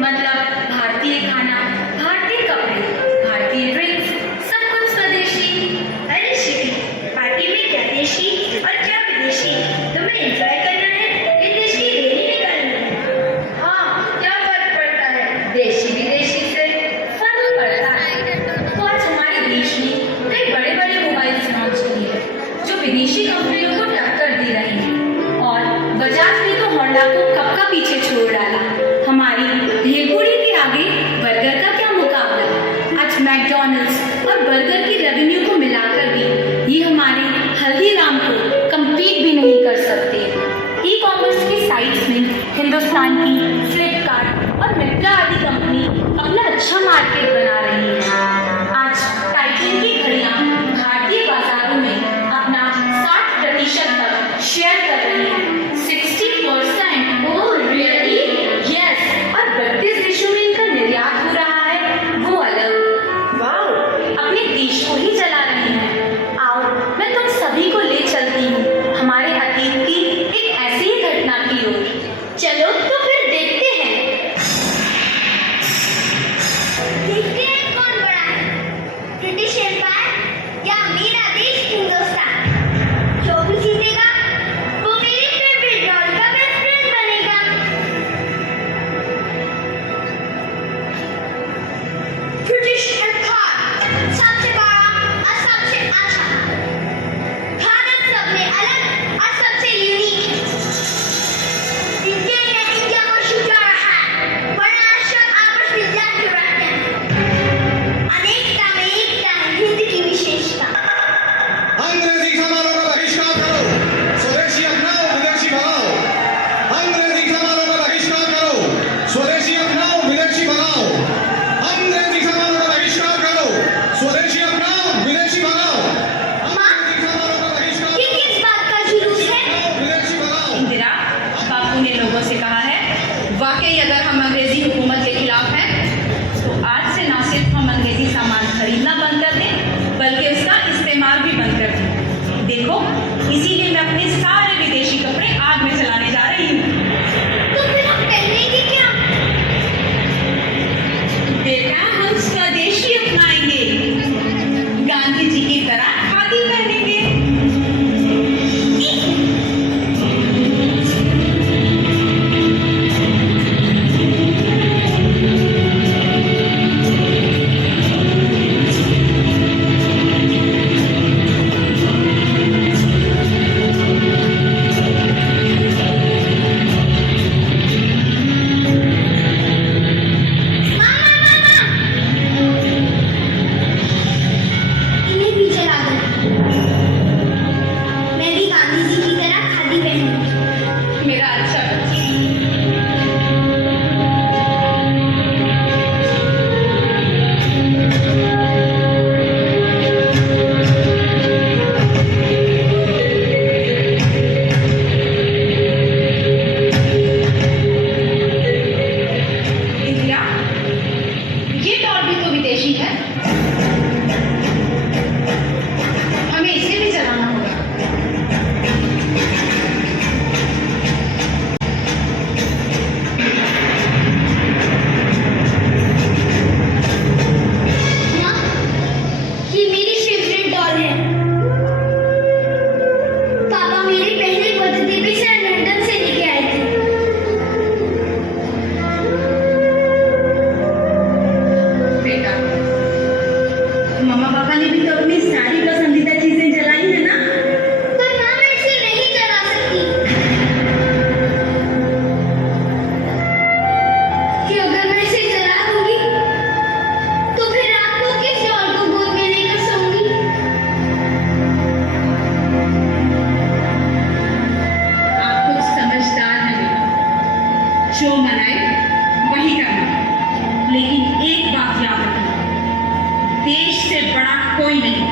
मतलब भारतीय खाना, भारतीय कपड़े, भारतीय ड्रिंक्स, सब कुछ स्वदेशी। अरे शिवी, पार्टी में क्या देशी और क्या विदेशी? तुम्हें एंजॉय करना है या देश की रैली निकालनी है? हाँ, क्या फर्क पड़ता है देशी विदेशी से? फर्क पड़ता है तो आज हमारे देश ने कई बड़े बड़े मोबाइल्स लॉन्च किए हैं जो विदेशी कंपनियों को टक्कर दे रहे हैं, और बजाज ने तो होंडा को कब का पीछे छोड़ डाला। हमारी भेलपुरी के आगे बर्गर का क्या मुकाबला। आज मैकडॉनल्ड्स और बर्गर की रेवेन्यू को मिलाकर भी ये हमारे हल्दीराम को compete भी नहीं कर सकते। ई कॉमर्स की साइट्स में हिंदुस्तान की फ्लिपकार्ट और मित्रा आदि कंपनी अपना अच्छा मार्केट बना रही है। आज टाइटन की घड़ियां भारतीय बाजारों में अपना 60% तक शेयर कर रही है। 60%? Oh really? यस, और 32 देशों में इनका निर्यात हो रहा है, वो अलग। वाओ, अपने देश को ही चला रही हैं। आओ, मैं तुम सभी को ले चलती हूँ हमारे अतीत की एक ऐसी ही घटना की ओर। चलो तो फिर देखते हैं। देखते हैं कौन बड़ा है, ब्रिटिश एम्पायर या मेरा देश हिंदुस्तान। जो भी जीतेगा वो मेरी फेवरेट डॉल का बेस्ट फ्रेंड बनेगा। ब्रिटिश एम्पायर सबसे बड़ा और सबसे अच्छा। भारत सब में अलग और सबसे यूनिक है। इंडिया ने इंडिया को छुटा रहा है, वरना राष्ट्र आपस में लड़ के रहते हैं। अनेकता में एकता है हिंद की विशेषता। अंग्रेजी सामानों का बहिष्कार करो, स्वदेशी अपनाओ, विदेशी भगाओ। अंग्रेजी सामानों का बहिष्कार करो, स्वदेशी अपनाओ, विदेशी भगाओ। अंग्रेजी सामानों का बहिष्कार करो, स्वदेशी अपनाओ, विदेशी भगाओ। अंग्रेजी सामानों का बहिष्कार ये किस बात का जुलूस है? करो, विदेशी भगाओ। इंदिरा, बापू ने लोगों से कहा है, वाकई अगर हम अंग्रेजी हुकूमत के खिलाफ हैं तो आज से ना सिर्फ हम अंग्रेजी सामान खरीदना बंद कर दें बल्कि उसका इस्तेमाल भी बंद कर दें। देखो, इसीलिए मैं अपने सारे विदेशी कपड़े आग में जलाने जा रही हूँ। तो फिर हम पहनेंगे क्या? बेटा, हम स्वदेशी अपनाएंगे, गांधी जी की तरह खादी पहनेंगे। इन्हें भी जला दो। मैं भी गांधी जी की तरह खादी पहनूंगी। मेरा अच्छा बच्चा। इंदिरा, ये डॉल भी तो विदेशी है, हमें इसे भी जलाना होगा। माँ, ये मेरी फेवरेट डॉल है। पापा मेरे पहले बर्थडे पे इसे लंदन से लेके आए थे। बेटा, मम्मा पापा ने भी तो अपनी सारी पसंदीदा चीजें जलाई है ना। पर माँ, मैं इसे नहीं जला सकती। कि अगर मैं इसे जला दूंगी तो फिर रात को किस डॉल को गोद में लेकर सोऊंगी? आप कुछ समझदार हैं बेटा, जो मनाए वही करना, लेकिन एक बात याद रखना, देश से बड़ा कोई नहीं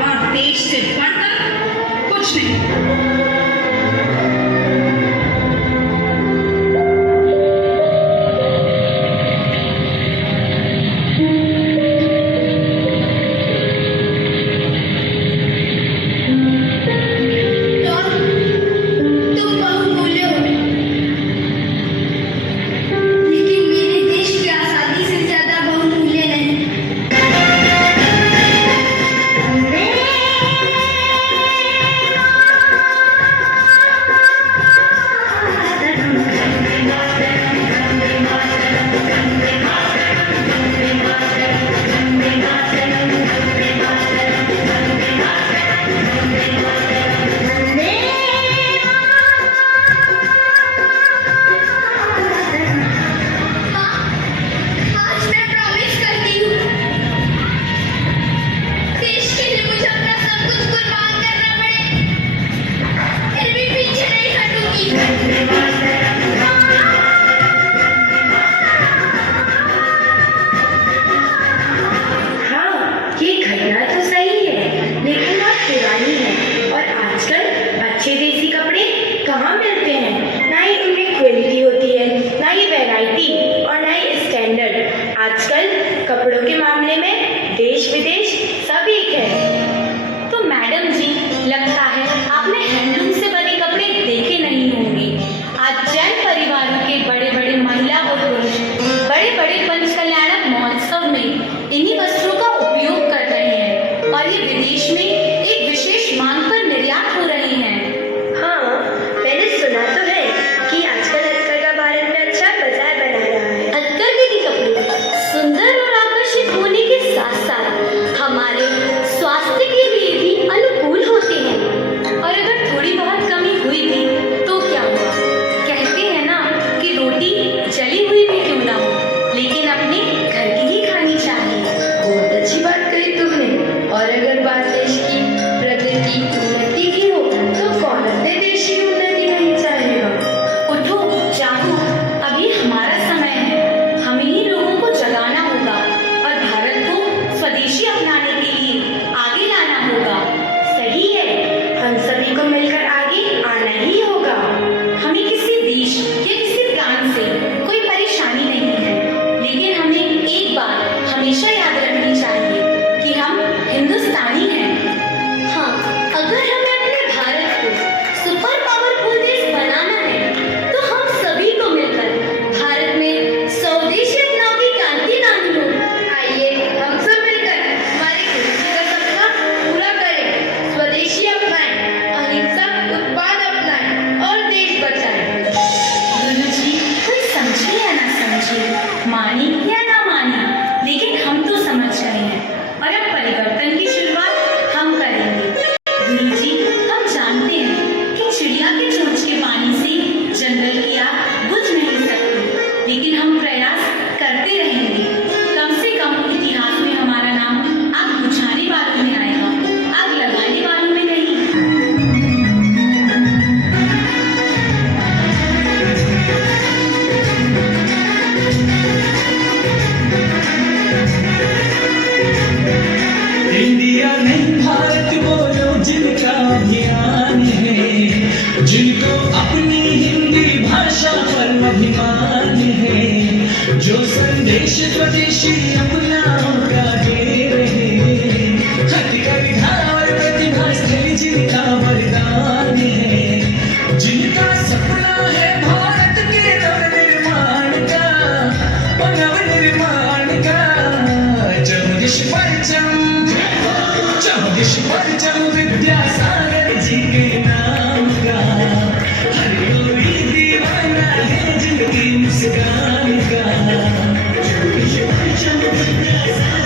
और देश से बढ़कर कुछ नहीं। डॉल, तुम बहुत बोले हो। जो संदेश स्वदेशी अपनाओं का दे रहे हथकरघा और प्रतिभा स्थली जिनका वरदान है जिनका सपना है भारत के नवनिर्माण का चौदिश परचम विद्यासागर जी के नाम का हर कोई दीवाना है जिनकी मुस्कान का चौदिश परचम विद्यासागर